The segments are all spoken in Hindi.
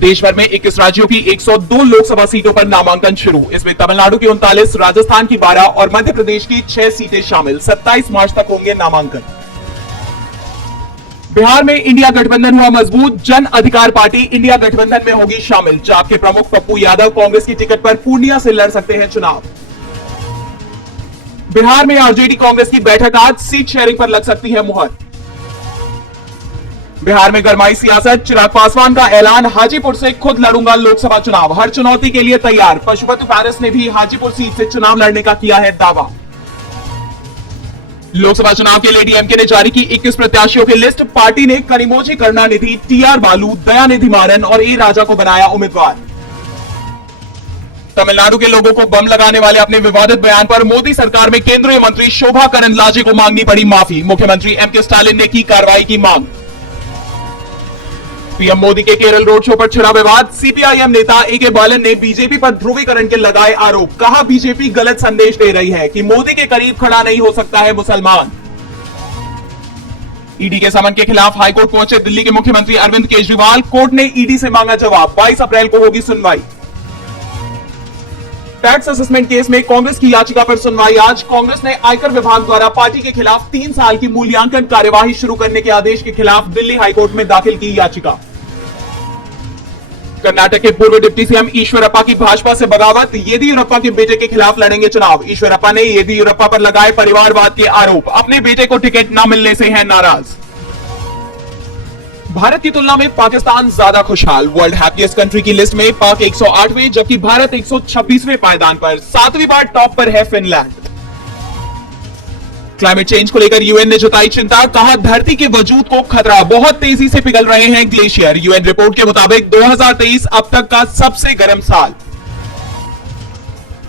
देश भर में 21 राज्यों की 102 लोकसभा सीटों पर नामांकन शुरू। इसमें तमिलनाडु की 39, राजस्थान की 12 और मध्य प्रदेश की 6 सीटें शामिल। 27 मार्च तक होंगे नामांकन। बिहार में इंडिया गठबंधन हुआ मजबूत। जन अधिकार पार्टी इंडिया गठबंधन में होगी शामिल। जाप के प्रमुख पप्पू यादव कांग्रेस की टिकट पर पूर्णिया से लड़ सकते हैं चुनाव। बिहार में आरजेडी कांग्रेस की बैठक आज, सीट शेयरिंग पर लग सकती है मुहर। बिहार में गरमाई सियासत, चिराग पासवान का ऐलान, हाजीपुर से खुद लड़ूंगा लोकसभा चुनाव, हर चुनौती के लिए तैयार। पशुपति पारस ने भी हाजीपुर सीट से चुनाव लड़ने का किया है दावा। लोकसभा चुनाव के लिए डीएमके ने जारी की 21 प्रत्याशियों की लिस्ट। पार्टी ने कनिमोझी करुणानिधि, टीआर बालू, दयानिधि मारन और ए राजा को बनाया उम्मीदवार। तमिलनाडु के लोगों को बम लगाने वाले अपने विवादित बयान पर मोदी सरकार में केंद्रीय मंत्री शोभा करंदलाजे को मांगनी पड़ी माफी। मुख्यमंत्री एमके स्टालिन ने की कार्रवाई की मांग। पीएम मोदी के केरल रोड शो पर छिड़ा विवाद। सीपीआईएम नेता एके बालन ने बीजेपी पर ध्रुवीकरण के लगाए आरोप। कहा बीजेपी गलत संदेश दे रही है कि मोदी के करीब खड़ा नहीं हो सकता है मुसलमान। ईडी के समन के खिलाफ हाईकोर्ट पहुंचे दिल्ली के मुख्यमंत्री अरविंद केजरीवाल। कोर्ट ने ईडी से मांगा जवाब। 22 अप्रैल को होगी सुनवाई। टैक्स असेसमेंट केस में कांग्रेस की याचिका पर सुनवाई आज। कांग्रेस ने आयकर विभाग द्वारा पार्टी के खिलाफ 3 साल की मूल्यांकन कार्यवाही शुरू करने के आदेश के खिलाफ दिल्ली हाईकोर्ट में दाखिल की याचिका। कर्नाटक के पूर्व डिप्टी सीएम ईश्वरप्पा की भाजपा से बगावत। येदियुरप्पा के बेटे के खिलाफ लड़ेंगे चुनाव। ईश्वरप्पा ने येदियुरप्पा पर लगाए परिवारवाद के आरोप। अपने बेटे को टिकट न मिलने से हैं नाराज। भारत की तुलना में पाकिस्तान ज्यादा खुशहाल। वर्ल्ड हैप्पीएस्ट कंट्री की लिस्ट में पाक 108वें जबकि भारत 126वें पायदान पर। 7वीं बार टॉप पर है फिनलैंड। क्लाइमेट चेंज को लेकर यूएन ने जताई चिंता। कहा धरती के वजूद को खतरा, बहुत तेजी से पिघल रहे हैं ग्लेशियर। यूएन रिपोर्ट के मुताबिक 2023 अब तक का सबसे गर्म साल।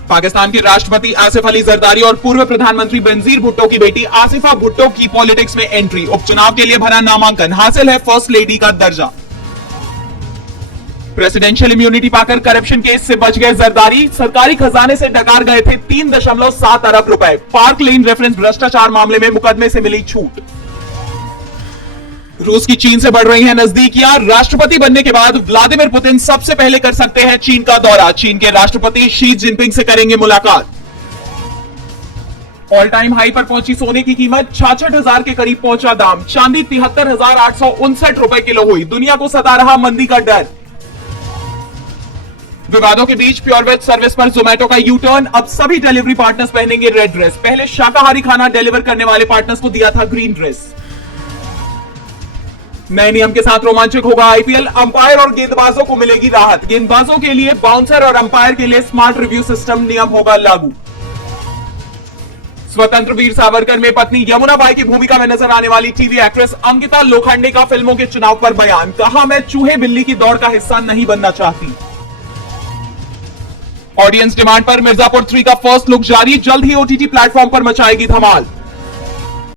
पाकिस्तान के राष्ट्रपति आसिफ अली जरदारी और पूर्व प्रधानमंत्री बेनजीर भुट्टो की बेटी आसिफा भुट्टो की पॉलिटिक्स में एंट्री। उपचुनाव के लिए भरा नामांकन, हासिल है फर्स्ट लेडी का दर्जा। प्रेसिडेंशियल इम्यूनिटी पाकर करप्शन केस से बच गए जरदारी। सरकारी खजाने से डकार गए थे 3.7 अरब रुपए। पार्क लेन रेफरेंस भ्रष्टाचार मामले में मुकदमे से मिली छूट। रूस की चीन से बढ़ रही है नजदीकियां। राष्ट्रपति बनने के बाद व्लादिमीर पुतिन सबसे पहले कर सकते हैं चीन का दौरा। चीन के राष्ट्रपति शी जिनपिंग से करेंगे मुलाकात। ऑल टाइम हाई पर पहुंची सोने की कीमत, 66,000 के करीब पहुंचा दाम। चांदी 73,859 रुपए किलो हुई। दुनिया को सता रहा मंदी का डर। विवादों के बीच प्योर वेज सर्विस पर जोमेटो का यू टर्न। अब सभी डिलीवरी पार्टनर्स पहनेंगे रेड ड्रेस। पहले शाकाहारी खाना डिलीवर करने वाले पार्टनर्स को दिया था ग्रीन ड्रेस। नए नियम के साथ रोमांचक होगा आईपीएल। अंपायर और गेंदबाजों को मिलेगी राहत। गेंदबाजों के लिए बाउंसर और अंपायर के लिए स्मार्ट रिव्यू सिस्टम नियम होगा लागू। स्वतंत्र वीर सावरकर में पत्नी यमुना बाई की भूमिका में नजर आने वाली टीवी एक्ट्रेस अंकिता लोखंडे का फिल्मों के चुनाव पर बयान। कहा मैं चूहे बिल्ली की दौड़ का हिस्सा नहीं बनना चाहती। ऑडियंस डिमांड पर मिर्जापुर 3 का फर्स्ट लुक जारी। जल्द ही ओटीटी प्लेटफॉर्म पर मचाएगी धमाल।